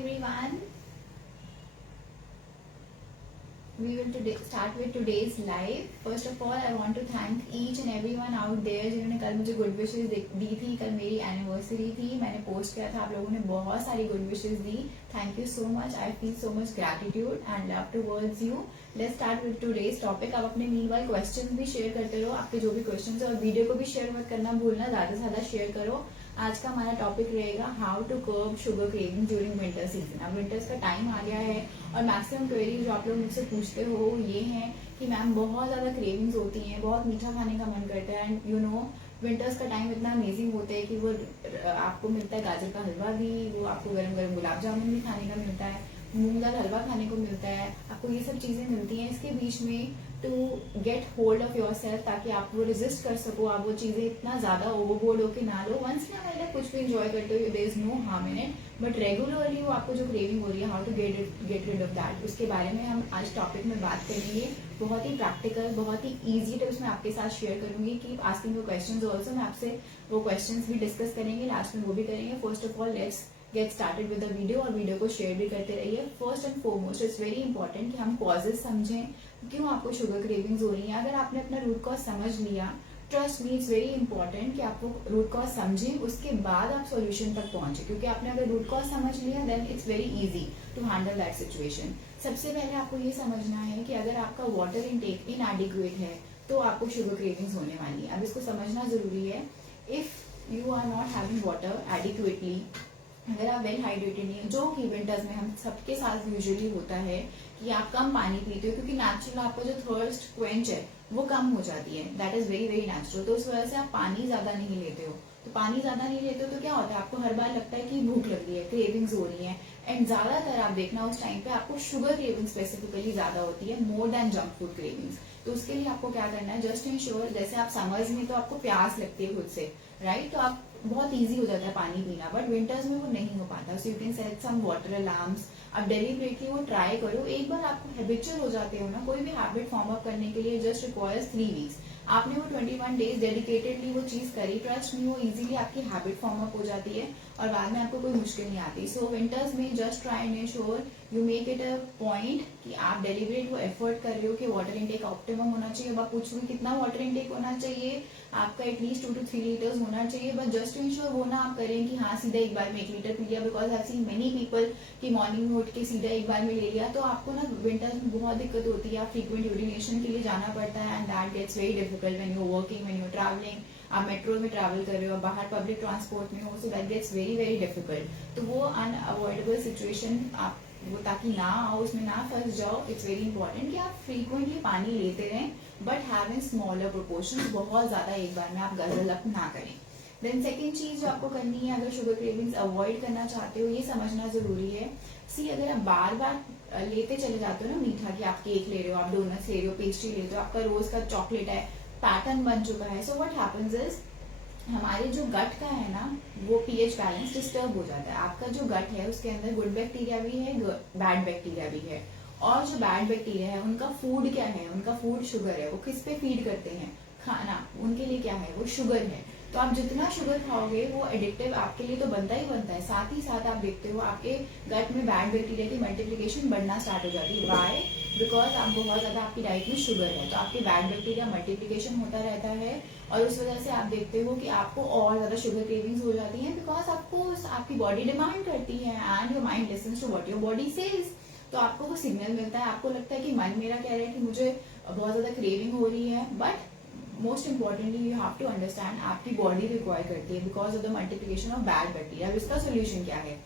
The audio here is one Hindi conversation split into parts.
everyone. We will start with today's live. First of all, I want to thank each and everyone out there जिन्होंने कल मुझे गुड विशेस दी थी. कल मेरी एनिवर्सरी थी, मैंने पोस्ट किया था, आप लोगों ने बहुत सारी good wishes the. Thank you so much. I feel so much gratitude and love towards you. Let's start with today's topic. आप अपने मीनवाइल क्वेश्चंस भी शेयर करते रहो, आपके जो भी क्वेश्चंस है, और वीडियो को भी शेयर मत करना भूलना, ज्यादा से ज्यादा शेयर करो. आज का हमारा टॉपिक रहेगा how to curb sugar craving during winter season. अब विंटर्स का टाइम आ गया है और मैक्सिमम क्वेरीज जो आप लोग मुझसे पूछते हो ये हैं कि मैम बहुत ज्यादा क्रेविंग्स होती हैं, बहुत मीठा खाने का मन करता है. एंड यू नो विंटर्स का टाइम इतना अमेजिंग होता है कि वो आपको मिलता है गाजर का हलवा भी, वो आपको गरम गरम गुलाब जामुन भी खाने का मिलता है, मूंग दाल हलवा खाने को मिलता है, आपको ये सब चीजें मिलती हैं. इसके बीच में to get hold of yourself, ताकि आप वो रेजिस्ट कर सको, आप वो चीजें इतना ज्यादा ओवरबोर्ड होके ना लो. वंस इन अ वाइल कुछ भी एंजॉय करते हो, there is no harm in it, but regularly वो आपको जो क्रेविंग हो रही है, how to get rid of that, उसके बारे में हम आज टॉपिक में बात करेंगे. बहुत ही प्रैक्टिकल, बहुत ही इजी टिप्स मैं आपके साथ शेयर करूंगी. Keep asking your questions also. मैं आपसे वो क्वेश्चंस भी डिस्कस करेंगे, लास्ट में वो भी करेंगे. First of all let's get started with the video, और वीडियो को शेयर भी करते रहिए. First and foremost it's very important कि हम कॉजेज समझें, क्यों आपको शुगर क्रेविंग्स हो रही है. अगर आपने अपना रूट कॉज समझ लिया, trust me it's very important कि आप वो रूट कॉज समझें, उसके बाद आप सॉल्यूशन तक पहुंचे. क्योंकि आपने अगर रूट कॉज समझ लिया then it's very easy to handle that situation. सबसे पहले आपको ये समझना है कि अगर आपका वाटर इनटेक इनएडिक्वेट है तो आपको शुगर क्रेविंग्स होने वाली है. अब इसको समझना जरूरी है. If you are not having water adequately, अगर आप वेल हाइड्रेटेड नहीं है, जो कि विंटर्स में हम सबके साथ यूजुअली होता है कि आप कम पानी पीते हो, क्योंकि नेचुरल आपका जो थर्स्ट क्वेंच है वो कम हो जाती है. That is very very natural. तो उस वजह से आप पानी ज्यादा नहीं लेते हो. तो पानी ज्यादा नहीं लेते हो तो क्या होता है, आपको हर बार लगता है कि भूख लग रही है, क्रेविंग्स हो रही है. एंड ज्यादातर आप देखना उस टाइम पे आपको शुगर क्रेविंग स्पेसिफिकली ज्यादा होती है, more than junk food cravings. तो उसके लिए आपको क्या करना है, जस्ट इंश्योर, जैसे आप समर्स में तो आपको प्यास लगती है खुद से, राइट, तो आप बहुत इजी हो जाता है पानी पीना, बट विंटर्स में वो नहीं हो पाता. So you can set some water alarms. आप डेलिब्रेटली वो ट्राई करो. एक बार आपको हैबिचुअल हो जाते हो ना, कोई भी हैबिट फॉर्म अप करने के लिए जस्ट रिक्वायर्स 3 वीक्स. आपने वो 21 डेज डेडिकेटेडली वो चीज करी, ट्रस्ट में वो इजीली आपकी हैबिट फॉर्म अप हो जाती है और बाद में आपको कोई मुश्किल नहीं आती. सो विंटर्स में just try and sure you make it a point कि आप डेलिब्रेट वो एफर्ट कर रहे हो कि वाटर इनटेक ऑप्टिमम होना चाहिए. अब आप पूछ रहे कितना वाटर इनटेक होना चाहिए, आपका एटलीस्ट 2 to 3 लीटर्स होना चाहिए. बट जस्ट इंश्योर वो ना आप करें कि हाँ सीधा एक बार में 1 लीटर पी लिया, because I seen many people कि मॉर्निंग में उठ के सीधा एक बार में ले लिया, तो आपको ना विंटर्स में बहुत दिक्कत होती है. आप फ्रीक्वेंट यूरिनेशन के लिए जाना पड़ता है and that gets very difficult when you are working, when you are travelling. आप मेट्रो में ट्रैवल कर रहे हो, बाहर पब्लिक ट्रांसपोर्ट में हो, so that gets very very difficult. तो वो अनअवॉइडेबल सिचुएशन आप वो ताकि ना आओ, उसमें ना फंस जाओ. इट्स वेरी इंपॉर्टेंट कि आप फ्रीक्वेंटली पानी लेते रहें, but have in smaller proportion. बहुत ज्यादा एक बार में आप गजल अप ना करें. देन सेकेंड चीज जो आपको करनी है, अगर शुगर क्रेविंग्स अवॉइड करना चाहते हो, ये समझना जरूरी है. सी अगर आप बार बार लेते चले जाते हो ना मीठा, कि आप केक ले रहे हो, आप डोनट्स ले रहे हो, पेस्ट्री ले रहे हो, आपका रोज का चॉकलेट है, पैटर्न बन चुका है. सो व्हाट हैपेंस इज हमारे जो गट का है ना, वो पीएच बैलेंस डिस्टर्ब हो जाता है. आपका जो गट है उसके अंदर गुड बैक्टीरिया भी है, बैड बैक्टीरिया भी है. और जो बैड बैक्टीरिया है उनका फूड क्या है, उनका फूड शुगर है. वो किस पे फीड करते हैं, खाना. उनके लिए क्या है, वो शुगर है. तो आप जितना शुगर खाओगे वो एडिक्टिव आपके लिए तो बनता ही बनता है. साथ ही साथ आप देखते हो आपके गट में बैड बैक्टीरिया की मल्टीप्लिकेशन बढ़ना स्टार्ट हो जाती है. वाई? बिकॉज आप बहुत ज्यादा आपकी डाइट में शुगर है, तो आपके बैड बैक्टीरिया मल्टीप्लिकेशन होता रहता है. और उस वजह से आप देखते हो कि आपको और ज्यादा शुगर क्रेविंग्स हो जाती हैं, बिकॉज आपको आपकी बॉडी डिमांड करती है and your mind listens to what your body says. तो आपको वो सिग्नल मिलता है, आपको लगता है कि मन मेरा कह रहा है कि मुझे बहुत ज्यादा क्रेविंग हो रही है, but most importantly you have to understand आपकी बॉडी रिक्वायर करती है because of the multiplication of bad bacteria. अब इसका सोल्यूशन क्या है?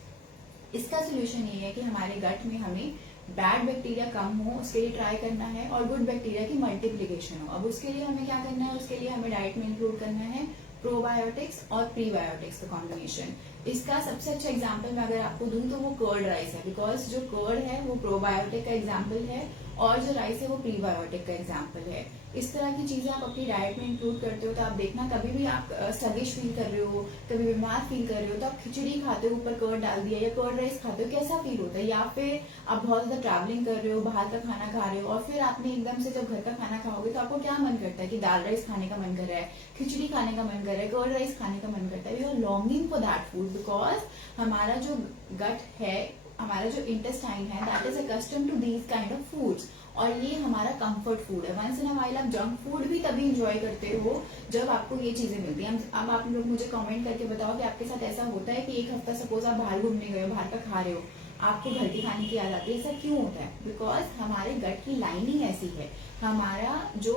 इसका सोल्यूशन ये है कि हमारे गट में हमें बैड बैक्टीरिया कम हो उसके लिए ट्राई करना है और गुड बैक्टीरिया की मल्टीप्लिकेशन हो. अब उसके लिए हमें क्या करना है, उसके लिए हमें डाइट में इंक्लूड करना है प्रोबायोटिक्स और प्रीबायोटिक्स का कॉम्बिनेशन. इसका सबसे अच्छा एग्जाम्पल मैं अगर आपको दूं तो वो कर्ड राइस है, बिकॉज जो कर्ड है वो प्रोबायोटिक का एग्जाम्पल है और जो राइस है वो प्रीबायोटिक का एग्जाम्पल है. इस तरह की चीजें आप अपनी डाइट में इंक्लूड करते हो तो आप देखना कभी भी आप स्लगिश फील कर रहे हो, कभी बीमार फील कर रहे हो, तो आप खिचड़ी खाते हो, ऊपर कर्ड डाल दिया, या कर्ड राइस खाते हो, कैसा फील होता है? या फिर आप बहुत ज्यादा ट्रैवलिंग कर रहे हो, बाहर का खाना खा रहे हो, और फिर आपने एकदम से जब घर का खाना खाओगे तो आपको क्या मन करता है कि दाल राइस खाने का मन कर रहा है, खिचड़ी खाने का मन कर रहा है, कर्ड राइस खाने का मन करता है. You are longing for that food because हमारा जो गट है हमारा जो इंटेस्टाइन है that is accustom to these kind of foods, और ये हमारा कंफर्ट फूड है। वंस इन अ व्हाइल आप जंक फूड भी तभी इंजॉय करते हो जब आपको ये चीजें मिलती हैं। अब आप लोग मुझे कमेंट करके बताओ कि आपके साथ ऐसा होता है कि एक हफ्ता सपोज आप बाहर घूमने गए हो, बाहर का खा रहे हो, आपको घर के खाने की याद आती है। ऐसा क्यों होता है? बिकॉज हमारे गट की लाइनिंग ऐसी है, हमारा जो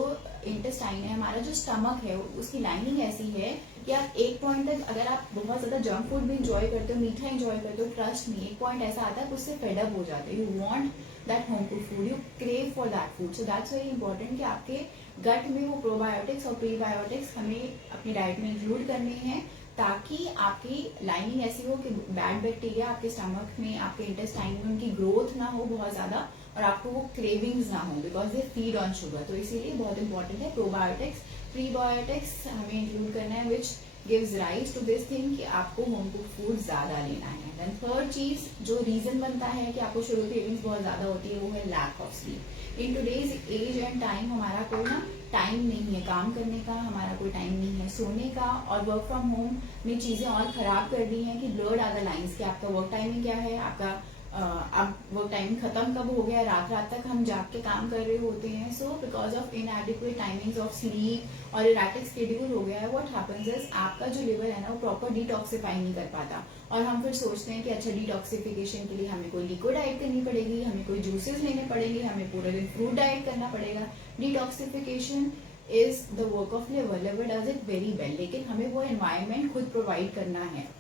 इंटेस्टाइन है, हमारा जो स्टमक है, उसकी लाइनिंग ऐसी है कि आप एक पॉइंट तक अगर आप बहुत ज्यादा जंक फूड भी इंजॉय करते हो, मीठा इंजॉय करते हो, ट्रस्ट में एक पॉइंट ऐसा आता है उससे फेड अप हो जाते हो। You want that home cooked food, you crave for that food. So that's very important कि आपके गट में वो प्रोबायोटिक्स और प्रीबायोटिक्स हमें अपनी डाइट में इंक्लूड करने हैं, ताकि आपकी लाइनिंग ऐसी हो कि बैड बैक्टीरिया आपके स्टमक में, आपके इंटेस्टाइन में उनकी ग्रोथ ना हो बहुत ज्यादा, और आपको वो क्रेविंग्स ना हो, because they feed on sugar. तो इसीलिए बहुत इंपॉर्टेंट है प्रोबायोटिक्स, प्रीबायोटिक्स हमें इंक्लूड करना है, which gives rise to this thing कि आपको होम कुक फूड ज्यादा लेना है। देन थर्ड चीज जो रीजन बनता है कि आपको शुगर क्रेविंग्स बहुत ज्यादा होती है, वो है lack of sleep. In today's age and time हमारा कोई ना टाइम नहीं है काम करने का, हमारा कोई टाइम नहीं है सोने का, और वर्क फ्रॉम होम ने चीजें और खराब कर दी हैं कि ब्लर्ड आर द लाइंस, कि आपका वर्क टाइमिंग क्या है, आपका अब वर्क टाइमिंग खत्म कब हो गया, रात रात तक हम जाग के काम कर रहे होते हैं। So because of इनएडिक्वेट timings of sleep और इरेटिक शेड्यूल हो गया है, व्हाट हैपेंस इज आपका जो लिवर है ना वो प्रॉपर डिटॉक्सिफाई नहीं कर पाता, और हम फिर सोचते हैं कि अच्छा डिटॉक्सिफिकेशन के लिए हमें कोई लिक्विड डाइट करनी पड़ेगी, हमें कोई जूसेस लेने पड़ेंगे, हमें पूरे दिन फ्रूट डाइट करना पड़ेगा। Detoxification is the work of liver, liver does it very well, लेकिन हमें वो एनवायरमेंट खुद प्रोवाइड करना है।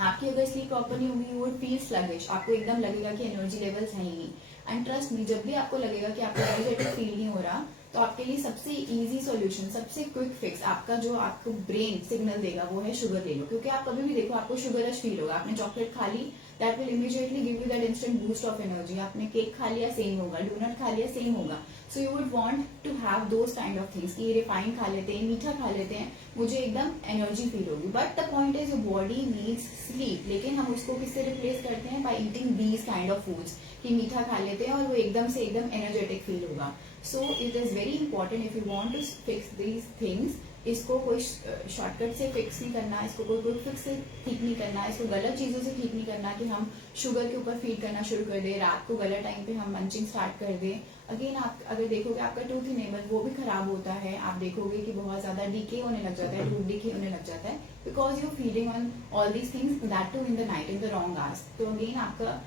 आपकी अगर स्लीप प्रॉपर नहीं होगी, वो फील स्लगिश, आपको एकदम लगेगा कि एनर्जी लेवल्स है ही नहीं। एंड ट्रस्ट मी, जब भी आपको लगेगा कि आपको एनर्जेटिक फील नहीं हो रहा, तो आपके लिए सबसे इजी सॉल्यूशन, सबसे क्विक फिक्स आपका जो आपको ब्रेन सिग्नल देगा वो है शुगर ले लो। क्योंकि आप कभी भी देखो आपको शुगर रश फील होगा, आपने चॉकलेट खा ली, that will immediately give you that instant boost of energy. आपने केक खा लिया, सेम होगा, डोनट खा लिया, सेम होगा। So you would want to have those kind of things कि रिफाइंड खा लेते हैं, मीठा खा लेते हैं, मुझे एकदम एनर्जी फील होगी। But the point is your body needs sleep, लेकिन हम उसको किससे रिप्लेस करते हैं? By eating these kind of foods, कि मीठा खा लेते हैं और वो एकदम से एकदम एनर्जेटिक फील होगा। So it is very important if you want to fix these things, इसको कोई शॉर्टकट से फिक्स नहीं करना, इसको कोई क्विक फिक्स से ठीक नहीं करना, इसको गलत चीजों से ठीक नहीं करना कि हम शुगर के ऊपर फीड करना शुरू कर दे, रात को गलत टाइम पे हम मंचिंग स्टार्ट कर दे। अगेन आप अगर देखोगे आपका टूथ इनेबल वो भी खराब होता है, आप देखोगे कि बहुत ज्यादा डीके होने लग जाता है, टूथ डीके होने लग जाता है, because you feeding on all these things that too in the night in the wrong hours. तो अगेन आपका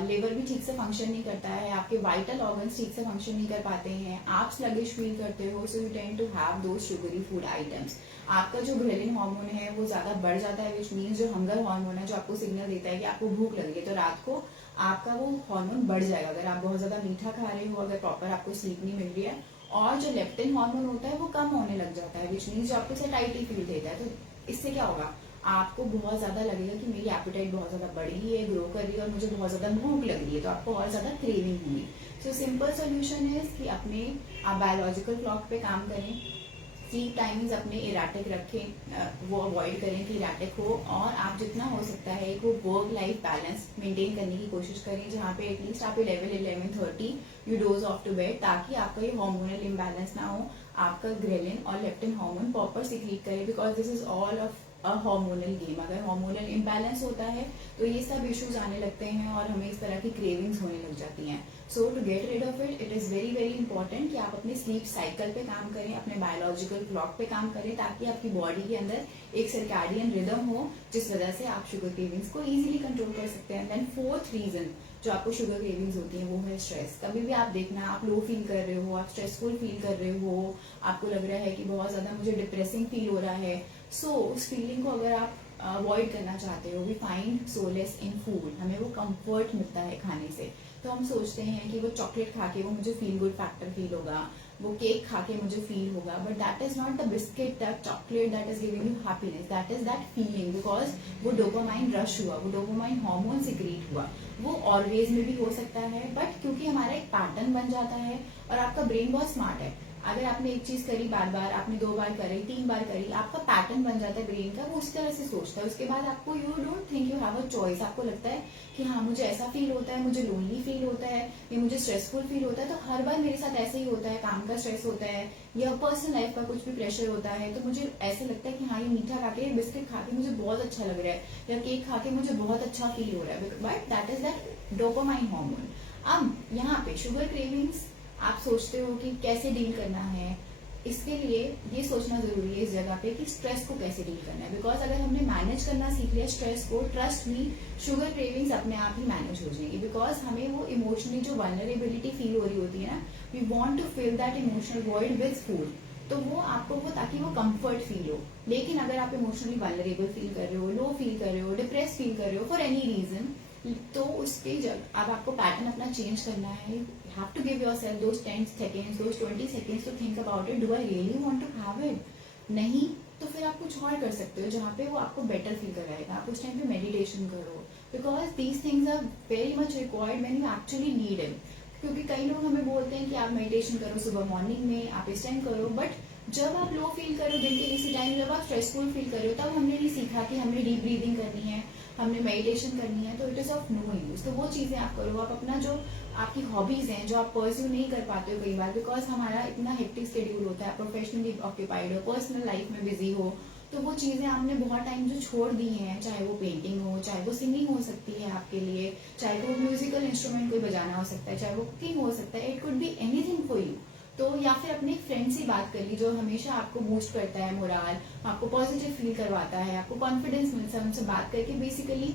लिवर भी ठीक से फंक्शन नहीं करता है, आपके वाइटल ऑर्गन्स ठीक से फंक्शन नहीं कर पाते हैं, आप स्लगिश फील करते हो, so you tend to have those sugary food items. आपका जो ग्रेलिन हार्मोन है वो ज्यादा बढ़ जाता है, विच मीन्स जो हंगर हार्मोन है जो आपको सिग्नल देता है कि आपको भूख लग रही है, तो रात को आपका वो हार्मोन बढ़ जाएगा अगर आप बहुत ज्यादा मीठा खा रहे हो, अगर प्रॉपर आपको स्लीप नहीं मिल रही है। और जो लेप्टिन हार्मोन होता है वो कम होने लग जाता है, विच मीन्स जो आपको सैटिस्फाइड फील देता है। तो इससे क्या होगा, आपको बहुत ज्यादा लगेगा कि मेरी एपेटाइट बहुत ज्यादा बढ़ी है, ग्रो कर रही है, और मुझे बहुत ज्यादा भूख लग रही है, तो आपको और ज्यादा क्रेविंग होगी। सो सिंपल सोल्यूशन है कि अपने आप बायोलॉजिकल क्लॉक पे काम करें, स्लीप टाइमिंग्स अपने इराटिक रखें, वो अवॉइड करें कि इराटिक हो, और आप जितना हो सकता है एक वो वर्क लाइफ बैलेंस मेंटेन करने की कोशिश करें, जहाँ पे एटलीस्ट आप 11-11:30 you doze off to bed, ताकि आपका ये हार्मोनल इम्बैलेंस ना हो, आपका ग्रेलिन और लेप्टिन हार्मोन प्रॉपर सिक्रीट करे, because this is all of a hormonal game. अगर हार्मोनल इम्बैलेंस होता है तो ये सब इश्यूज आने लगते हैं और हमें इस तरह की क्रेविंग्स होने लग जाती हैं। So to get rid of it, it is very very important कि आप अपने स्लीप साइकिल पे काम करें, अपने बायोलॉजिकल क्लॉक पे काम करें, ताकि आपकी बॉडी के अंदर एक सर्कैडियन रिदम हो, जिस वजह से आप शुगर क्रेविंग्स को इजीली कंट्रोल कर सकते हैं। देन फोर्थ रीजन जो आपको शुगर क्रेविंग्स होती है वो है स्ट्रेस। कभी भी आप देखना, आप लो फील कर रहे हो, आप स्ट्रेसफुल फील कर रहे हो, आपको लग रहा है कि बहुत ज्यादा मुझे डिप्रेसिंग फील हो रहा है, सो उस फीलिंग को अगर आप अवॉइड करना चाहते हो, we find solace in food, हमें वो कंफर्ट मिलता है खाने से। तो हम सोचते हैं कि वो चॉकलेट खा के वो मुझे फील गुड फैक्टर फील होगा, वो केक खा के मुझे फील होगा, but that is not the biscuit, that chocolate that is giving you happiness, that is that feeling, because वो डोपामाइन रश हुआ, वो डोपामाइन हार्मोन सिक्रीट हुआ। वो ऑलवेज में भी हो सकता है, बट क्योंकि हमारा एक पैटर्न बन जाता है, और आपका ब्रेन बहुत स्मार्ट है, अगर आपने एक चीज करी बार बार, आपने 2 बार करी, 3 बार करी, आपका पैटर्न बन जाता है ब्रेन का, वो उस तरह से सोचता है। उसके बाद आपको you don't think you have a choice, आपको लगता है कि हाँ मुझे ऐसा फील होता है, मुझे लोनली फील होता है, या मुझे स्ट्रेसफुल फील होता है, तो हर बार मेरे साथ ऐसे ही होता है, काम का स्ट्रेस होता है या पर्सनल लाइफ का कुछ भी प्रेशर होता है, तो मुझे ऐसे लगता है कि हाँ ये मीठा खा के, बिस्किट खा के मुझे बहुत अच्छा लग रहा है, या केक खा के मुझे बहुत अच्छा फील हो रहा है, but that is that dopamine hormone. अब यहाँ पे शुगर क्रेविंग्स आप सोचते हो कि कैसे डील करना है, इसके लिए ये सोचना जरूरी है इस जगह पे कि स्ट्रेस को कैसे डील करना है। बिकॉज अगर हमने मैनेज करना सीख लिया स्ट्रेस को, ट्रस्ट मी शुगर क्रेविंग्स अपने आप ही मैनेज हो जाएगी। बिकॉज हमें वो इमोशनली जो वल्नरेबिलिटी फील हो रही होती है ना, we want to fill that emotional void with food, तो वो आपको वो ताकि वो कंफर्ट फील हो। लेकिन अगर आप इमोशनली वल्नरेबल फील कर रहे हो, लो फील कर रहे हो, डिप्रेस फील कर रहे हो फॉर एनी रीजन, तो उसके जब अब आपको पैटर्न अपना चेंज करना है, you have to give yourself those 10 seconds, those 20 seconds to think about it, do I really want to have it? नहीं तो फिर आप कुछ और कर सकते हो जहाँ पे वो आपको बेटर फील कराएगा। आप उस टाइम पे मेडिटेशन करो, because these things are very much required when you actually need it. क्योंकि कई लोग हमें बोलते हैं कि आप मेडिटेशन करो सुबह मॉर्निंग में, आप इस टाइम करो, बट जब आप लो फील करो दिन के किसी टाइम, जब आप स्ट्रेसफुल फील कर रहे हो, तब हमने नहीं सीखा कि हमने डीप ब्रीदिंग करनी है, हमने मेडिटेशन करनी है, तो it is of no use. तो वो चीजें आप करो। आप अपना जो आपकी हॉबीज हैं जो आप परस्यू नहीं कर पाते हो कई बार, बिकॉज हमारा इतना हेक्टिक शेड्यूल होता है, प्रोफेशनली ऑक्यूपाइड हो, पर्सनल लाइफ में बिजी हो, तो वो चीजें आपने बहुत टाइम जो छोड़ दी हैं, चाहे वो पेंटिंग हो, चाहे वो सिंगिंग हो सकती है आपके लिए, चाहे वो म्यूजिकल इंस्ट्रूमेंट कोई बजाना हो सकता है, चाहे वो कुकिंग हो सकता है, it could be anything for you. तो या फिर अपने फ्रेंड से बात कर ली जो हमेशा आपको बूस्ट करता है मोराल, आपको पॉजिटिव फील करवाता है, आपको कॉन्फिडेंस मिलता है, उनसे बात करके basically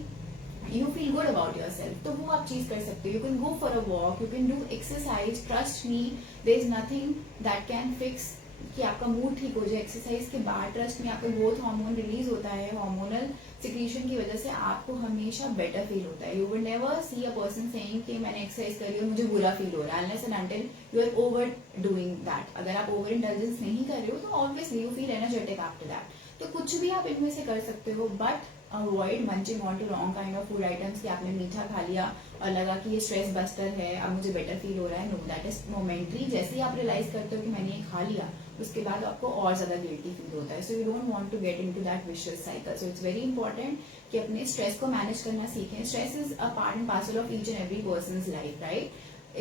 you feel good about yourself, तो वो आप चीज कर सकते हो। You can go for a walk, you can do exercise, trust me there is nothing that can fix कि आपका मूड ठीक हो जाए। एक्सरसाइज के बाद ट्रस्ट में आपका ग्रोथ हार्मोन रिलीज होता है, हार्मोनल सिक्रीशन की वजह से आपको हमेशा बेटर फील होता है। You will never see a person saying कि मैंने एक्सरसाइज करी और मुझे बुरा फील हो रहा है, unless and until you are overdoing that. अगर आप ओवर इंटेलिजेंस नहीं कर रहे हो तो obviously you feel energetic after that. तो कुछ भी आप इनमें से कर सकते हो, but avoid munching on to wrong kind of food items कि आपने मीठा खा लिया और लगा कि ये स्ट्रेस बस्टर है, अब मुझे बेटर फील हो रहा है। No, that is momentary. जैसे ही आप रियलाइज करते हो कि मैंने ये खा लिया, उसके बाद आपको और ज्यादा गिल्टी फील होता है। So you don't want to get into that vicious cycle. So it's very important कि अपने स्ट्रेस को मैनेज करना सीखें। Stress is a part and parcel of each and every person's life, right?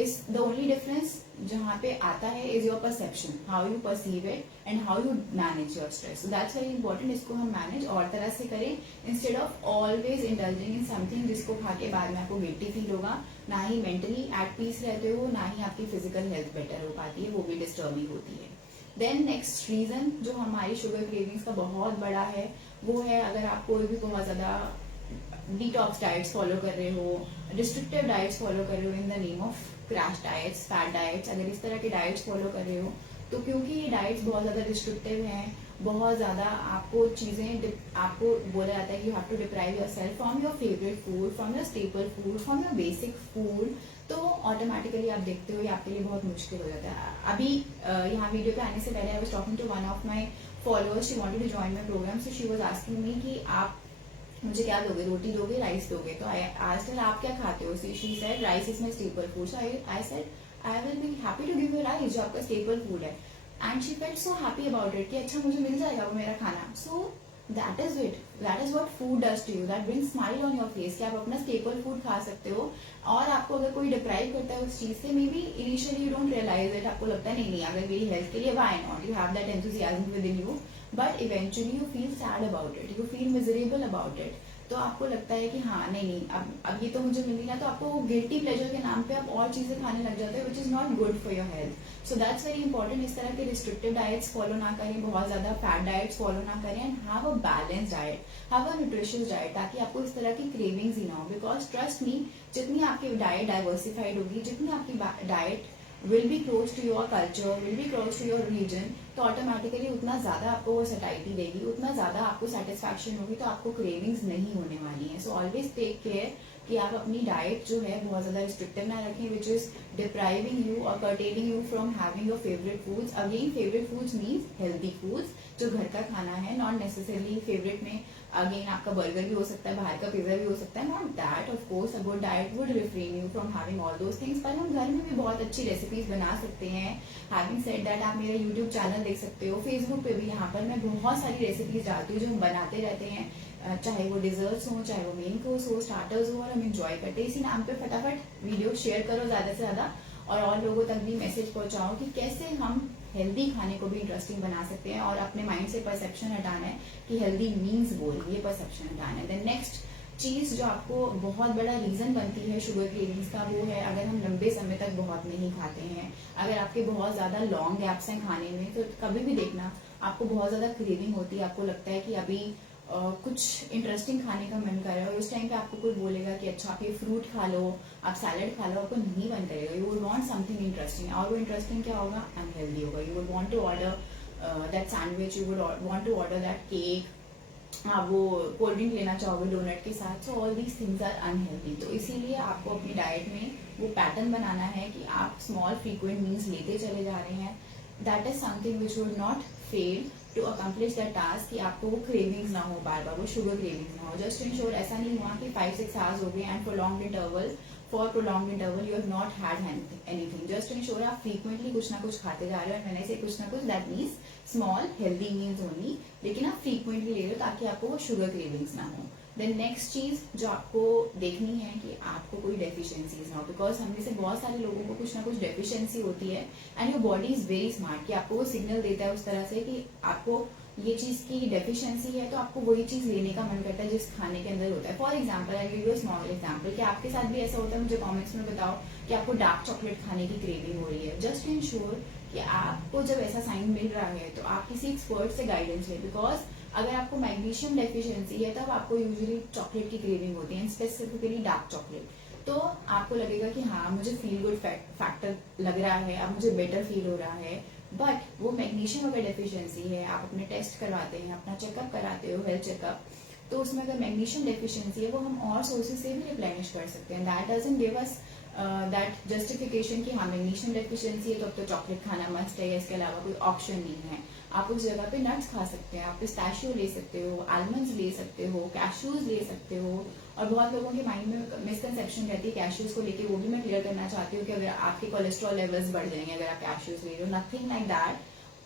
Is the only difference जहाँ पे आता है is your perception, how you perceive it and how you manage your stress. So that's very important. इसको हम मैनेज और तरह से करें instead of always indulging in something जिसको खा के बाद में आपको गिल्टी फील होगा। ना ही मेंटली एट पीस रहते हो, ना ही आपकी फिजिकल हेल्थ बेटर हो पाती है, वो भी डिस्टर्बिंग होती है। देन नेक्स्ट रीजन जो हमारी शुगर क्रेविंग्स का बहुत बड़ा है, वो है अगर आप कोई भी बहुत ज्यादा डिटॉक्स डाइट्स फॉलो कर रहे हो, रिस्ट्रिक्टिव डाइट्स फॉलो कर रहे हो in the name of crash diets, fat diets, अगर इस तरह के डाइट्स फॉलो कर रहे हो, तो क्योंकि ये डाइट्स बहुत ज्यादा रिस्ट्रिक्टिव हैं, बहुत ज्यादा आपको चीजें, आपको बोला जाता है कि you have to deprive yourself from your favourite food, from your staple food, from your basic food, तो ऑटोमेटिकली आप देखते हो ये आपके लिए बहुत मुश्किल हो जाता है। अभी यहाँ वीडियो पे आने से पहले I was talking to one of my followers, she wanted to join my programme, so she was asking me कि आप मुझे क्या दोगे, रोटी दोगे, राइस दोगे? तो आई आस्क्ड हर आप क्या खाते हो? She said rice is my staple food. So I said I will be happy to give you rice जो आपका स्टेपल फूड है। And she felt so happy about it कि अच्छा मुझे मिल जाएगा वो मेरा खाना। So that is it, that is what food does to you, that brings smile on your face कि आप अपना स्टेपल फूड खा सकते हो। और आपको अगर कोई डिप्राइव करता है उस चीज से, maybe initially you don't realise it, आपको लगता है नहीं नहीं अगर मेरी हेल्थ के लिए why not, you have that enthusiasm with in you, but eventually you feel sad about it, you feel miserable about it. तो आपको लगता है कि हाँ नहीं नहीं अब ये तो मुझे मिली ना, तो आपको गिल्टी प्लेजर के नाम पे आप और चीजें खाने लग जाते हो which is not good for your health. So that's very important. इस तरह के रिस्ट्रिक्टिव डाइट्स फॉलो ना करें, बहुत ज्यादा फैट डाइट्स फॉलो ना करें, and have a balance diet, have a nutritious diet, ताकि आपको इस तरह की क्रेविंग्स ही ना हो। बिकॉज ट्रस्ट मी, जितनी आपकी डाइट डाइवर्सिफाइड होगी, जितनी आपकी diet will be close to your culture, will be close to your region, तो ऑटोमेटिकली उतना ज्यादा आपको वो सटाइटी देगी, उतना ज्यादा आपको सेटिस्फैक्शन होगी, तो आपको क्रेविंग्स नहीं होने वाली हैं। सो ऑलवेज टेक केयर कि आप अपनी डाइट जो है बहुत ज्यादा रिस्ट्रिक्टिव ना रखें, विच इज डिप्राइविंग यू और curtailing you from having your favourite foods. Again favourite foods means healthy foods, जो घर का खाना है, नॉट नेसेसरली फेवरेट में अगेन आपका बर्गर भी हो सकता है, बाहर का पिज्जा भी हो सकता है, not that, of course a good diet would refrain you from having all those things, पर हम घर में भी बहुत अच्छी रेसिपीज बना सकते हैं। हैविंग सेड दैट, आप मेरा यूट्यूब चैनल देख सकते हो, फेसबुक पे भी यहाँ पर मैं बहुत सारी रेसिपीज डालती हूँ जो हम बनाते रहते हैं, चाहे वो डिजर्ट्स हो, चाहे वो मेन कोर्स हो, स्टार्टर्स हो, और हम इंजॉय करते हैं। इसी नाम पे फटाफट वीडियो शेयर करो ज्यादा से ज्यादा, और लोगों तक भी मैसेज पहुंचाओ कि कैसे हम हेल्दी खाने को भी इंटरेस्टिंग बना सकते हैं, और अपने माइंड से परसेप्शन हटाना है कि हेल्दी मीन्स बोल, ये परसेप्शन हटाना है। देन नेक्स्ट चीज जो आपको बहुत बड़ा रीजन बनती है शुगर क्रेविंग्स का, वो है अगर हम लंबे समय तक बहुत नहीं खाते हैं, अगर आपके बहुत ज्यादा लॉन्ग गैप्स हैं खाने में, तो कभी भी देखना आपको बहुत ज्यादा क्रेविंग होती है, आपको लगता है कि अभी कुछ इंटरेस्टिंग खाने का मन कर रहा है, और उस टाइम पे आपको कोई बोलेगा कि अच्छा आप ये फ्रूट खा लो, आप सैलड खा लो, आपको नहीं मन करेगा, you would want something interesting, और वो इंटरेस्टिंग क्या होगा, अनहेल्दी होगा। You would want to order that sandwich, you would want to order that cake, आप वो कोल्ड ड्रिंक लेना चाहोगे डोनट के साथ, so all these things are unhealthy. तो इसीलिए आपको अपनी डाइट में वो पैटर्न बनाना है कि आप स्मॉल फ्रीक्वेंट मील्स लेते चले जा रहे हैं, that is something which would not fail to accomplish that task, कि आपको वो क्रेविंग्स ना हो, बार बार वो शुगर क्रेविंग्स ना हो। जस्ट इंश्योर ऐसा नहीं हुआ कि 5-6 आवर्स हो गए and for prolong interval you have not had anything. Just ensure आप फ्रीक्वेंटली कुछ ना कुछ खाते जा रहे हो, एंड मैंने से कुछ ना कुछ that means small healthy meals only, लेकिन आप फ्रीक्वेंटली ले रहे हो ताकि आपको वो शुगर क्रेविंग्स ना हो। देन नेक्स्ट चीज जो आपको देखनी है कि आपको कोई डेफिशिएंसीज ना हो, बिकॉज हम में से बहुत सारे लोगों को कुछ ना कुछ डेफिशिएंसी होती है, and your body is very smart कि आपको वो सिग्नल देता है उस तरह से कि आपको ये चीज की डेफिशिएंसी है, तो आपको वही चीज लेने का मन करता है जिस खाने के अंदर होता है। For example, I give you small example, कि आपके साथ भी ऐसा होता है, मुझे कमेंट्स में बताओ कि आपको डार्क चॉकलेट खाने की क्रेविंग हो रही है। जस्ट इंश्योर कि आपको जब ऐसा साइन मिल रहा है तो आप किसी एक्सपर्ट से गाइडेंस ले, बिकॉज अगर आपको मैग्नीशियम डेफिशिएंसी है तब आपको यूजुअली चॉकलेट की क्रेविंग होती है, स्पेसिफिकली डार्क चॉकलेट। तो आपको लगेगा कि हाँ मुझे फील गुड फैक्टर लग रहा है, अब मुझे बेटर फील हो रहा है, बट वो मैग्नीशियम अगर डेफिशिएंसी है, आप अपने टेस्ट करवाते हैं, अपना चेकअप कराते हो, हेल्थ चेकअप, तो उसमें अगर मैग्नीशियम डेफिशिएंसी है वो हम और सोर्सेज से भी रिप्लेनिश कर सकते हैं। That doesn't give us that justification कि हाँ मैग्नीशियम डेफिशिएंसी है तो अब तो चॉकलेट खाना मस्ट है, या इसके अलावा कोई ऑप्शन नहीं है। आप उस जगह पे नट्स खा सकते हैं, आप पिस्ताशियो ले सकते हो, आलमंड्स ले सकते हो, कैश्यूज ले सकते हो। और बहुत लोगों के माइंड में मिसकंसेप्शन रहती है कैश्यूज को लेके, वो भी मैं क्लियर करना चाहती हूँ कि अगर आपके कोलेस्ट्रॉल लेवल्स बढ़ जाएंगे अगर आप कैश्यूज ले रहे हो, nothing like that.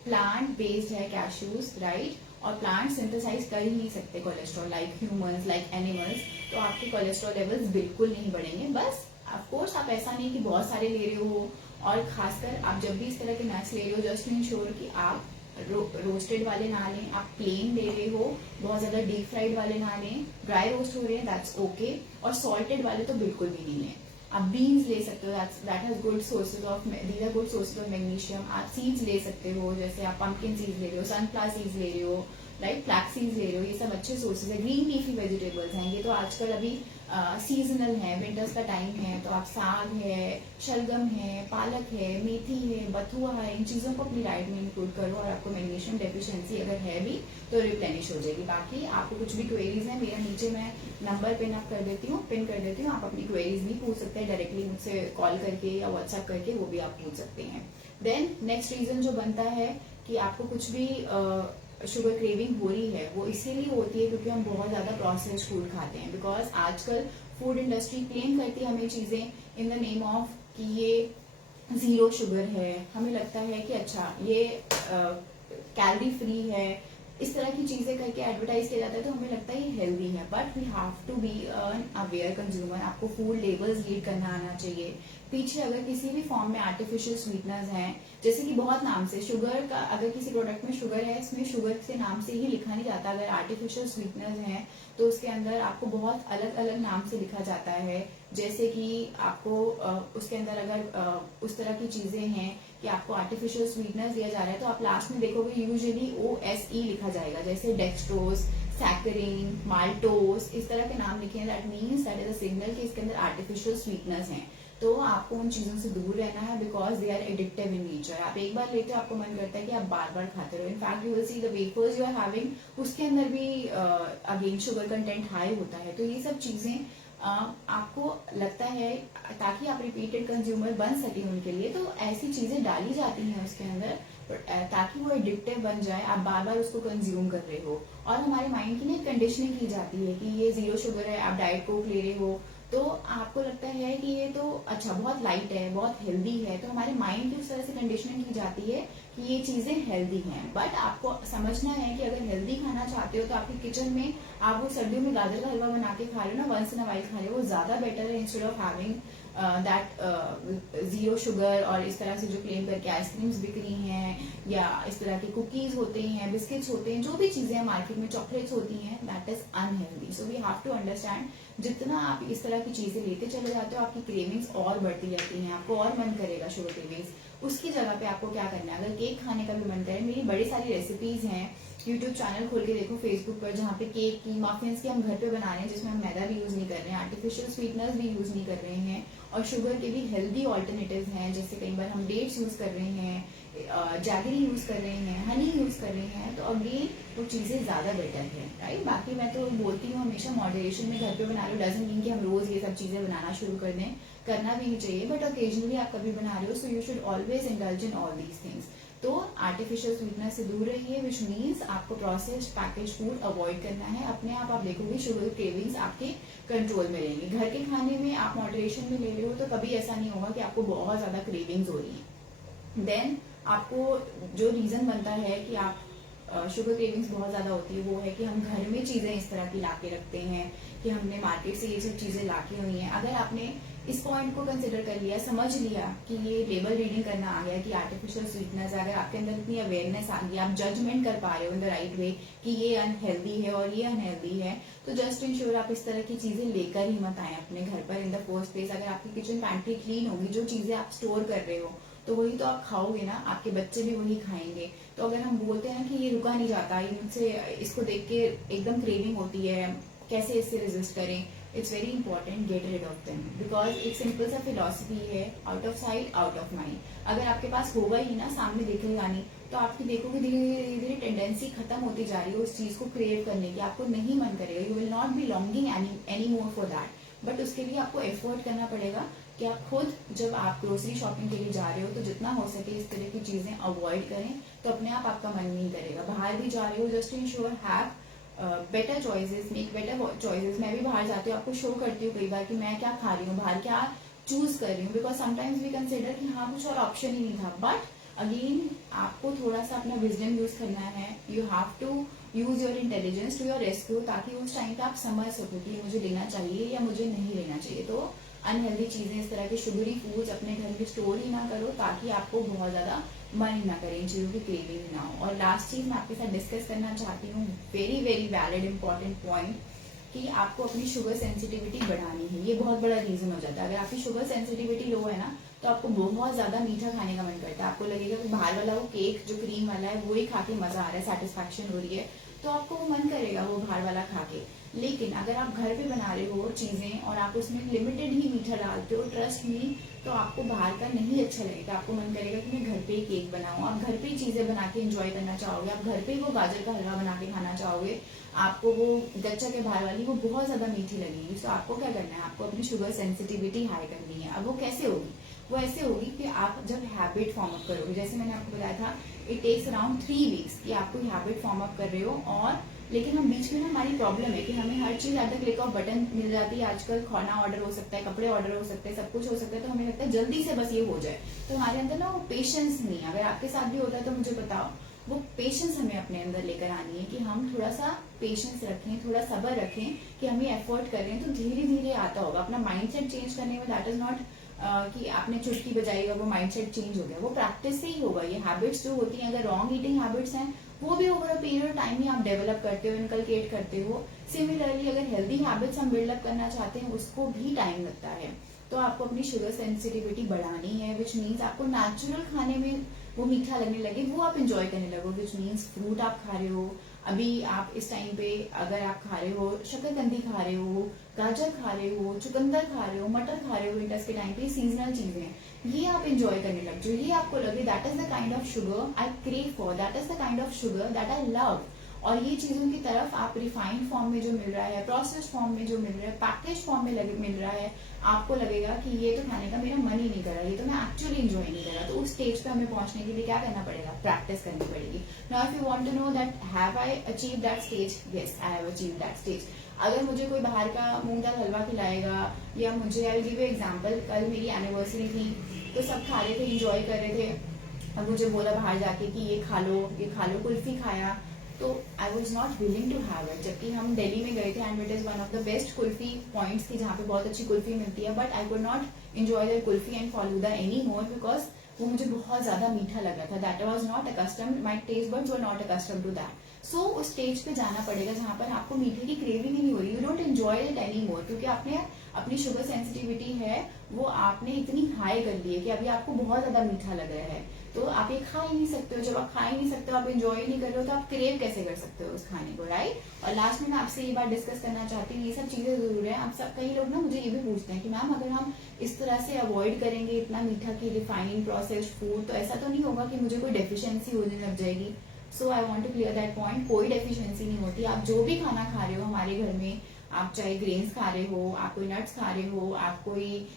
Plant based है कैश्यूज, राइट, और प्लांट सिंथेसाइज कर ही नहीं सकते cholesterol like humans, like animals, तो आपके कोलेस्ट्रॉल लेवल्स बिल्कुल नहीं बढ़ेंगे। बस ऑफकोर्स आप ऐसा नहीं कि बहुत सारे ले रहे हो, और खासकर आप जब भी इस तरह के नट्स ले रहे हो, जस्ट इंश्योर कि आप रोस्टेड वाले ना लें, आप प्लेन ले रहे हो, बहुत ज्यादा डीप फ्राइड वाले ना लें, ड्राई रोस्ट हो रहे हैं दैट्स ओके, और सॉल्टेड वाले तो बिल्कुल भी नहीं लें। आप बीन्स ले सकते हो, that has good sources of, these are good sources of magnesium. आप सीड्स ले सकते हो, जैसे आप पंपकिन सीड्स ले रहे हो, सनफ्लावर सीड्स ले रहे हो, राइट, फ्लैक्स सीड्स ले रहे हो, ये सब अच्छे सोर्सेज है। ग्रीन लीफी वेजिटेबल्स हैं, ये तो आजकल अभी सीजनल है, विंटर्स का टाइम है, तो आप साग है, शलगम है, पालक है, मेथी है, बथुआ है, इन चीजों को अपनी डाइट में इंक्लूड करो, और आपको मैग्नीशियम डेफिशिएंसी अगर है भी तो रिप्लेनिश हो जाएगी। बाकी आपको कुछ भी क्वेरीज है, मेरा नीचे मैं नंबर पिन कर देती हूँ, आप अपनी क्वेरीज भी पूछ सकते हैं डायरेक्टली मुझसे कॉल करके या व्हाट्सएप करके, वो भी आप पूछ सकते हैं। देन नेक्स्ट रीजन जो बनता है कि आपको कुछ भी शुगर क्रेविंग हो रही है, वो इसीलिए होती है क्योंकि हम बहुत ज्यादा प्रोसेस्ड फूड खाते हैं। बिकॉज आजकल फूड इंडस्ट्री क्लेम करती है हमें चीजें इन द नेम ऑफ कि ये जीरो शुगर है, हमें लगता है कि अच्छा ये कैलोरी फ्री है, इस तरह की चीजें करके एडवर्टाइज किया जाता है, तो हमें लगता है ये हेल्दी है। But we have to be an aware consumer, आपको फूड लेबल्स रीड करना आना चाहिए। पीछे अगर किसी भी फॉर्म में आर्टिफिशियल स्वीटनर्स हैं, जैसे कि बहुत नाम से शुगर का, अगर किसी प्रोडक्ट में शुगर है, इसमें शुगर से नाम से ही लिखा नहीं जाता। अगर आर्टिफिशियल स्वीटनर्स हैं तो उसके अंदर आपको बहुत अलग अलग नाम से लिखा जाता है। जैसे कि आपको उसके अंदर अगर उस तरह की चीजें हैं कि आपको आर्टिफिशियल स्वीटनर दिया जा रहा है, तो आप लास्ट में देखोगे यूजुअली OSE लिखा जाएगा, जैसे डेक्सट्रोज, सैकरीन, माल्टोस, इस तरह के नाम लिखे हैं। That means that is a signal कि इसके अंदर आर्टिफिशियल स्वीटनर्स हैं। तो आपको उन चीजों से दूर रहना है, because they are addictive in nature. आप एक बार लेते हो, आपको मन करता है कि आप बार बार खाते रहो। In fact you will see the wafers you are having, उसके अंदर भी अगेन शुगर कंटेंट हाई होता है। तो ये सब चीजें आपको लगता है ताकि आप रिपीटेड कंज्यूमर बन सके उनके लिए, तो ऐसी चीजें डाली जाती हैं उसके अंदर, ताकि वो एडिक्टिव बन जाए, आप बार बार उसको कंज्यूम कर रहे हो। और हमारे माइंड की ना कंडीशनिंग की जाती है कि ये 0 शुगर है, आप डाइट कोक ले रहे हो, तो आपको लगता है कि ये तो अच्छा बहुत लाइट है, बहुत हेल्दी है, तो हमारे माइंड की उस तरह से कंडीशनिंग की जाती है कि ये चीजें हेल्दी हैं। बट आपको समझना है कि अगर हेल्दी खाना चाहते हो तो आपके किचन में आप वो सर्दियों में गाजर का हलवा बना के खा रहे हो ना, वंस इन अ वाइल खा रहे हो, वो ज्यादा बेटर है instead of having that 0 sugar. और इस तरह से जो क्लेम करके आइसक्रीम्स बिक रही हैं, या इस तरह के कुकीज होते हैं, बिस्किट्स होते हैं, जो भी चीजें मार्केट में चॉकलेट्स होती हैं, that is unhealthy. So we have to understand, जितना आप इस तरह की चीजें लेते चले जाते हो, आपकी क्रेविंग्स और बढ़ती जाती हैं, आपको और मन करेगा शुगर क्रेविंग्स। उसकी जगह पे आपको क्या करना है, अगर केक खाने का भी मन करे, मेरी बड़ी सारी रेसिपीज हैं, यूट्यूब चैनल खोल के देखो फेसबुक पर, जहाँ पे केक की, मफिन्स की हम घर पे बना रहे हैं, जिसमें हम मैदा भी यूज नहीं कर रहे हैं, आर्टिफिशियल स्वीटनर्स भी यूज नहीं कर रहे हैं, और शुगर के भी हेल्दी ऑल्टरनेटिव्स हैं, जैसे कई बार हम डेट्स यूज कर रहे हैं, जैगरी यूज कर रहे हैं, हनी यूज कर रहे हैं, तो अगेन वो चीजें ज्यादा बेटर है, राइट। बाकी मैं तो बोलती हूँ हमेशा मॉडरेशन में घर पे बना लो, डजंट मीन कि हम रोज ये सब चीजें बनाना शुरू कर दें, करना भी नहीं चाहिए, बट ओकेजनली आप कभी बना रहे हो, so you should always indulge in all these things. तो आर्टिफिशियल स्वीटनर से दूर रहिए, विच मीन्स आपको प्रोसेस्ड पैकेज फूड अवॉइड करना है। अपने आप देखोगे शुगर क्रेविंग्स आपके कंट्रोल में रहेंगे। घर के खाने में आप मॉडरेशन में ले रहे हो तो कभी ऐसा नहीं होगा कि आपको बहुत ज्यादा क्रेविंग्स हो रही है। देन आपको जो रीजन बनता है कि आप शुगर क्रेविंग्स बहुत ज्यादा होती है, वो है कि हम घर में चीजें इस तरह की लाके रखते हैं, कि हमने मार्केट से ये सब चीजें लाके हुई हैं। अगर आपने इस पॉइंट को कंसिडर कर लिया, समझ लिया कि ये लेबल रीडिंग करना आ गया कि आर्टिफिशियल स्वीटनेस, अगर आपके अंदर इतनी अवेयरनेस आ गई, आप जजमेंट कर पा रहे हो इन द राइट वे कि ये अनहेल्दी है और ये अनहेल्दी है, तो जस्ट इंश्योर आप इस तरह की चीजें लेकर ही मत आए अपने घर पर इन द फर्स्ट प्लेस। अगर आपकी किचन पैंट्री क्लीन होगी, जो चीजें आप स्टोर कर रहे हो, तो वही तो आप खाओगे ना, आपके बच्चे भी वही खाएंगे। तो अगर हम बोलते हैं कि ये रुका नहीं जाता, इनसे इसको देख के एकदम क्रेविंग होती है, कैसे इससे रेजिस्ट करें, it's very important, get rid of them, because एक सिंपल सा फिलॉसफी है, out of sight out of mind. अगर आपके पास होगा ही ना, सामने दिखेगा नहीं, तो आपकी देखोगे धीरे धीरे धीरे टेंडेंसी खत्म होती जा रही है उस चीज को क्रिएट करने की, आपको नहीं मन करेगा, you will not be longing any more for that. But उसके लिए आपको एफर्ट करना पड़ेगा कि आप खुद जब आप ग्रोसरी शॉपिंग के लिए जा रहे हो तो जितना हो सके इस तरह की चीजें अवॉइड करें, तो अपने आप आपका मन नहीं करेगा। बाहर भी जा रहे हो, just ensure have better choices, make better choices. मैं भी बाहर जाती हूँ, आपको शो करती हूँ कई बार कि मैं क्या खा रही हूँ, बाहर क्या चूज कर रही हूँ, बिकॉज समटाइम्स वी कंसिडर कि हाँ कुछ और ऑप्शन ही नहीं था। बट अगेन आपको थोड़ा सा अपना विजडम यूज करना है, you have to use your intelligence to your rescue, ताकि उस टाइम पे आप समझ सको कि मुझे लेना चाहिए या मुझे नहीं लेना चाहिए। तो अनहेल्दी चीजें, इस तरह के शुगरी फूड्स अपने घर में स्टोर ही ना करो, ताकि आपको बहुत ज्यादा मन ही ना करे, इन चीजों की क्रेविंग ना हो। और लास्ट चीज मैं आपके साथ डिस्कस करना चाहती हूँ, very very valid important point, कि आपको अपनी शुगर सेंसिटिविटी बढ़ानी है। ये बहुत बड़ा रीजन हो जाता है। अगर आपकी शुगर सेंसिटिविटी लो है ना, तो आपको बहुत ज्यादा मीठा खाने का मन करता है, आपको लगेगा कि बाहर वाला वो केक जो क्रीम वाला है वो ही खा के मजा आ रहा है, सेटिस्फैक्शन हो रही है, तो आपको वो मन करेगा वो बाहर वाला खा के। लेकिन अगर आप घर पे बना रहे हो चीजें और आप उसमें लिमिटेड ही मीठा डालते हो, ट्रस्ट मी, तो आपको बाहर का नहीं अच्छा लगेगा। आपको मन करेगा कि मैं घर पे ही केक बनाऊं, आप घर पे ही चीजें बना के एंजॉय करना चाहोगे, आप घर पे ही वो गाजर का हलवा बना के खाना चाहोगे, आपको वो गच्चा के बाहर वाली वो बहुत ज्यादा मीठी लगेगी। तो आपको क्या करना है, आपको अपनी शुगर सेंसिटिविटी हाई करनी है। अब वो कैसे होगी, वो ऐसे होगी कि आप जब हैबिट फॉर्म अप करोगे, जैसे मैंने आपको बताया था, इट टेक्स अराउंड 3 वीक्स कि आप कोई हैबिट फॉर्म अप कर रहे हो। और लेकिन हम बीच में ना, हमारी प्रॉब्लम है कि हमें हर चीज at the click of button मिल जाती है। आजकल खाना ऑर्डर हो सकता है, कपड़े ऑर्डर हो सकते हैं, सब कुछ हो सकता है, तो हमें लगता है जल्दी से बस ये हो जाए। तो हमारे अंदर ना वो पेशेंस नहीं है। अगर आपके साथ भी होता है तो मुझे बताओ, वो पेशेंस हमें अपने अंदर लेकर आनी है कि हम थोड़ा सा पेशेंस रखें, थोड़ा सब्र रखें, कि हम ये एफर्ट कर रहे हैं तो धीरे धीरे आता होगा। अपना माइंडसेट चेंज करने में दैट इज नॉट कि आपने चुटकी बजाई और वो माइंडसेट चेंज हो गया, वो प्रैक्टिस से ही होगा। ये हैबिट्स जो होती हैं, अगर रॉन्ग ईटिंग हैबिट्स हैं, वो भी over a period of time ही आप डेवलप करते हो, इनकलकेट करते हो। सिमिलरली अगर हेल्दी हैबिट्स हम बिल्डअप करना चाहते हैं, उसको भी टाइम लगता है। तो आपको अपनी शुगर सेंसिटिविटी बढ़ानी है, विच मीन्स आपको नेचुरल खाने में वो मीठा लगने लगे, वो आप इंजॉय करने लगो, विच मीन्स फ्रूट आप खा रहे हो। अभी आप इस टाइम पे अगर आप खा रहे हो, शकरकंदी खा रहे हो, गाजर खा रहे हो, चुकंदर खा रहे हो, मटर खा रहे हो, विंटर्स के टाइम पे सीजनल चीजें, ये आप इंजॉय करने लग जाओ। ये आपको लगे that is the kind of sugar I crave for, that is the kind of sugar that I love. और ये चीजों की तरफ आप रिफाइंड फॉर्म में जो मिल रहा है, प्रोसेस्ड फॉर्म में जो मिल रहा है, पैकेज फॉर्म में मिल रहा है, आपको लगेगा कि ये तो खाने का मेरा मन ही नहीं कर रहा, ये तो मैं एक्चुअली इंजॉय नहीं कर रहा। तो उस स्टेज पे हमें पहुंचने के लिए क्या करना पड़ेगा, प्रैक्टिस करनी पड़ेगी। Now if you want to know that have I achieve that stage, yes I have achieve that stage. अगर मुझे कोई बाहर का मूंग दाल हलवा खिलाएगा, या मुझे, I will give you example, कल मेरी एनिवर्सरी थी तो सब खा रहे थे, इंजॉय कर रहे थे, और मुझे बोला बाहर जाके कि ये खा लो, ये खा लो, कुल्फी खाया, तो I was not willing to have it. जबकि हम दिल्ली में गए थे and it is one of the best kulfi points की जहाँ पे बहुत अच्छी कुल्फी मिलती है, but I could not enjoy the kulfi and falooda any more because वो मुझे बहुत ज्यादा मीठा लगा था। That was not accustomed, my taste buds were not accustomed to that. So उस स्टेज पे जाना पड़ेगा जहाँ पर आपको मीठे की क्रेविंग ही नहीं हो रही, you don't enjoy it any more, क्योंकि आपने अपनी शुगर सेंसिटिविटी है वो आपने इतनी हाई कर ली है कि अभी आपको बहुत ज्यादा मीठा लग रहा है, तो आप ये खा ही नहीं सकते हो। जब आप खा ही नहीं सकते हो, आप एंजॉय नहीं कर रहे हो, तो आप क्रेव कैसे कर सकते हो उस खाने को, राइट। और लास्ट में मैं आपसे ये बात डिस्कस करना चाहती हूँ, ये सब चीजें जरूर है। आप सब, कई लोग ना मुझे ये भी पूछते हैं कि मैम अगर हम इस तरह से अवॉइड करेंगे इतना मीठा की रिफाइंड प्रोसेस्ड फूड, तो ऐसा तो नहीं होगा कि मुझे कोई डेफिशिएंसी होने लग जाएगी। So I want to clear that point, कोई डेफिशिएंसी नहीं होती। आप जो भी खाना खा रहे हो हमारे घर में, आप चाहे ग्रेन्स खा रहे हो, आप कोई नट्स खा रहे हो, आप कोई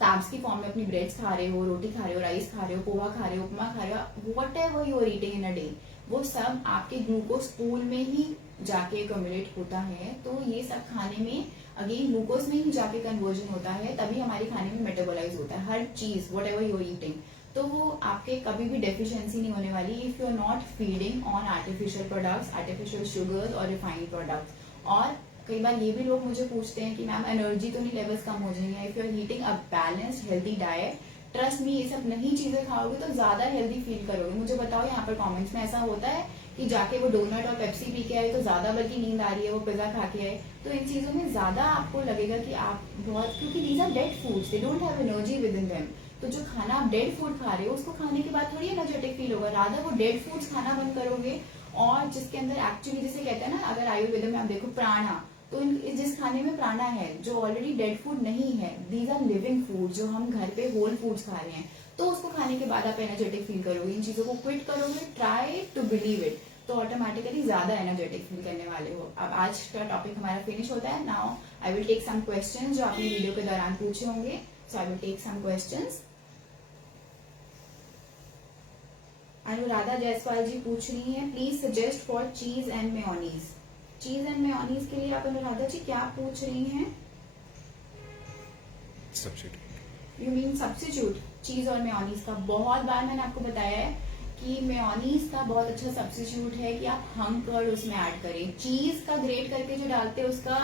कार्ब्स की फॉर्म में अपनी ब्रेड्स खा रहे हो, रोटी खा रहे हो, राइस खा रहे हो, पोहा खा रहे हो, उपमा खा रहे हो, whatever you are eating in a day, वो सब आपके ग्लूकोज पूल में ही जाके कम्युलेट होता है। तो ये सब खाने में अगेन ग्लूकोज में ही जाके कन्वर्जन होता है, तभी हमारे खाने में मेटाबोलाइज होता है हर चीज, whatever you are eating. तो वो आपके कभी भी डेफिशिएंसी नहीं होने वाली if you are not feeding on artificial products, artificial sugars और रिफाइंड प्रोडक्ट्स। और कई बार ये भी लोग मुझे पूछते हैं कि मैम एनर्जी तो नहीं लेवल्स कम हो जाएंगे if you are eating a balanced healthy diet. Trust me, ये सब नई चीजें खाओगे तो ज्यादा हेल्दी फील करोगे। मुझे बताओ यहाँ पर कमेंट्स में ऐसा होता है कि जाके वो डोनट और पेप्सी पी के आए तो ज्यादा बल्कि नींद आ रही है, वो पिज्जा खा के आए, तो इन चीजों में ज्यादा आपको लगेगा कि आप बहुत, क्योंकि these are dead foods, they don't have energy within them. तो जो खाना आप डेड फूड खा रहे हो उसको खाने के बाद थोड़ी एनर्जेटिक फील होगा, रादर वो डेड फूड्स खाना बंद करोगे। और जिसके अंदर एक्चुअली, जिसे कहते हैं ना, अगर आयुर्वेद में आप देखो प्राणा, तो जिस खाने में प्राणा है जो ऑलरेडी डेड फूड नहीं है, दीज आर लिविंग फूड जो हम घर पे होल फूड्स खा रहे हैं, तो उसको खाने के बाद आप एनर्जेटिक फील करोगे। इन चीजों को क्विट करोगे, ट्राई टू बिलीव इट, तो ऑटोमेटिकली ज्यादा एनर्जेटिक फील करने वाले हो। अब आज का टॉपिक हमारा फिनिश होता है। Now I will take some questions जो आपने वीडियो के दौरान पूछे होंगे, so I will take some questions. Anuradha Jaiswal ji पूछ रही हैं, please suggest for cheese and mayonnaise. Cheese and mayonnaise के लिए आप अनुराधा जी क्या पूछ रही हैं? सब्स्टिट्यूट, यू मीन सब्स्टिट्यूट चीज और मेयोनीज का। बहुत बार मैंने आपको बताया है कि मेयोनीज का बहुत अच्छा सब्स्टिट्यूट है कि आप हंग कर्ड उसमें ऐड करें। चीज का ग्रेट करके जो डालते हैं उसका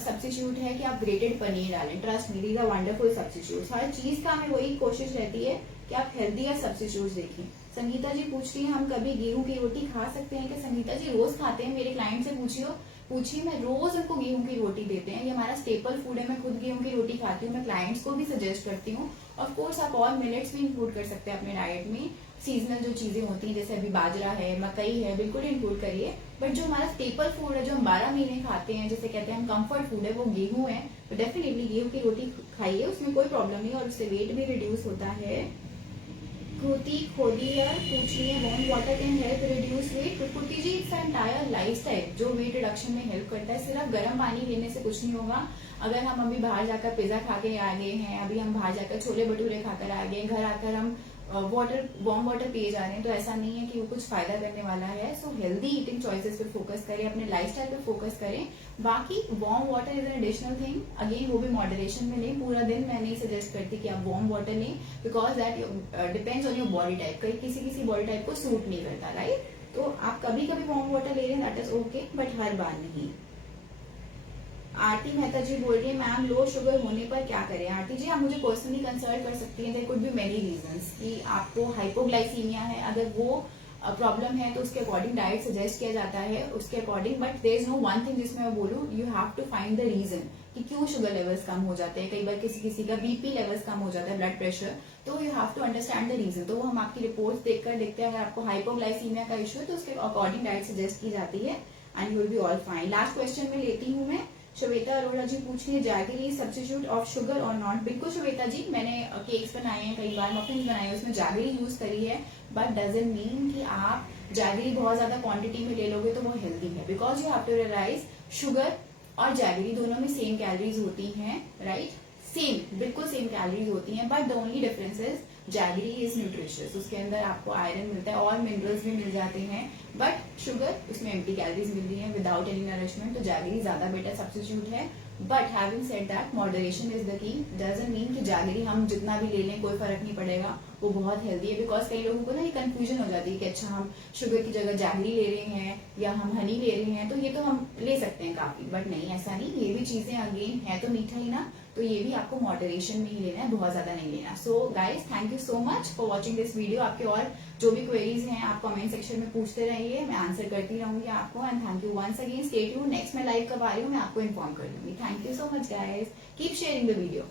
सब्स्टिट्यूट है कि आप ग्रेटेड पनीर डालें। Trust me, these are wonderful substitute. हर चीज का हमें वही कोशिश रहती है कि आप हेल्दी सब्स्टिट्यूट देखें। संगीता जी पूछ रही है, हम कभी गेहूं की रोटी खा सकते हैं क्या? संगीता जी रोज खाते हैं, मेरे क्लाइंट से पूछिए, मैं रोज उनको गेहूं की रोटी देते हैं, ये हमारा स्टेपल फूड है। मैं खुद गेहूं की रोटी खाती हूँ, मैं क्लाइंट्स को भी सजेस्ट करती हूँ। ऑफ कोर्स आप और मिलेट्स भी इंक्लूड कर सकते हैं अपने डाइट में। सीजनल जो चीजें होती हैं जैसे अभी बाजरा है, मकई है, बिल्कुल इंक्लूड करिए। बट जो हमारा स्टेपल फूड है, जो हम 12 महीने खाते हैं, जैसे कहते हैं हम कंफर्ट फूड है, वो गेहूं है। तो डेफिनेटली गेहूं की रोटी खाइए, उसमें कोई प्रॉब्लम नहीं और उससे वेट भी रिड्यूस होता है। कृति खोदिया पूछ रही है, warm water can help reduce weight. तो Kriti ji, it's entire lifestyle जो वेट रिडक्शन में हेल्प करता है। सिर्फ गर्म पानी लेने से कुछ नहीं होगा। अगर हम अभी बाहर जाकर पिज्जा खा के आ गए हैं, अभी हम बाहर जाकर छोले भटूरे खाकर आ गए, घर आकर हम वार्म वाटर पिए जा रहे हैं, तो ऐसा नहीं है कि वो कुछ फायदा करने वाला है। सो हेल्दी ईटिंग चॉइसेस पे फोकस करें, अपने लाइफस्टाइल पे फोकस करें। बाकी warm water is an additional thing, again वो भी मॉडरेशन में लें। पूरा दिन मैं नहीं सजेस्ट करती कि आप वार्म वाटर लें, because that depends on your body type. किसी बॉडी टाइप को सूट नहीं करता, राइट। तो आप कभी कभी वार्म वाटर ले रहे हैं, दैट इज ओके, बट हर बार नहीं। आरती मेहता जी बोल रही है, मैम लो शुगर होने पर क्या करें? आरती जी, आप मुझे पर्सनली कंसल्ट कर सकती हैं। There could be many reasons कि आपको हाइपोग्लाइसीमिया है, अगर वो प्रॉब्लम है तो उसके अकॉर्डिंग डाइट सजेस्ट किया जाता है उसके according. But there is no one thing जिसमें मैं बोलूँ, you have to find the reason कि क्यों शुगर लेवल्स कम हो जाते हैं। कई बार किसी का बीपी लेवल्स कम हो जाता है, ब्लड प्रेशर, तो you have to understand the reason. तो वो हम आपकी रिपोर्ट देखकर देखते हैं, अगर आपको हाइपोग्लाइसीमिया का इशू है तो उसके अकॉर्डिंग डाइट सजेस्ट की जाती है and you will be all fine. Last question में लेती हूँ मैं, श्वेता अरोड़ा जी पूछ रही है, जैगरी सब्स्टिट्यूट ऑफ शुगर और नॉट? बिल्कुल श्वेता जी, मैंने केक्स बनाए हैं, कई बार मफिन्स बनाए हैं, उसमें जैगरी यूज करी है, बट डजंट मीन कि आप जैगरी बहुत ज्यादा क्वांटिटी में ले लोगे तो वो हेल्दी है, because you have to realise sugar और जैगरी दोनों में सेम कैलोरीज होती हैं, राइट, सेम, बिल्कुल सेम कैलोरीज होती हैं, but the only difference is jaggery is nutritious, उसके अंदर आपको आयरन मिलता है और मिनरल्स भी मिल जाते हैं, बट शुगर उसमें एम्प्टी कैलोरीज मिल रही है विदाउट एनी नरिशमेंट, तो जैगरी ज्यादा बेटर सब्स्टिट्यूट है। But having said that moderation is the key, doesn't mean कि जैगरी हम जितना भी ले लें कोई फर्क नहीं पड़ेगा, वो बहुत हेल्दी है, बिकॉज कई लोगों को ना ये कंफ्यूजन हो जाती है कि अच्छा हम शुगर की जगह जैगरी ले रहे हैं या हम हनी ले रहे हैं, तो ये तो हम ले सकते हैं काफी, बट नहीं, ऐसा नहीं, ये भी चीजें अगेन है तो मीठा ही ना, तो ये भी आपको मॉडरेशन में ही लेना है, बहुत ज्यादा नहीं लेना। So guys, thank you so much for watching this video. आपके और जो भी क्वेरीज हैं आप कमेंट सेक्शन में पूछते रहिए, मैं आंसर करती रहूंगी आपको, and thank you once again, stay tuned, next मैं लाइव कब आ रही हूँ मैं आपको इन्फॉर्म कर दूंगी। Thank you so much guys, keep sharing the video.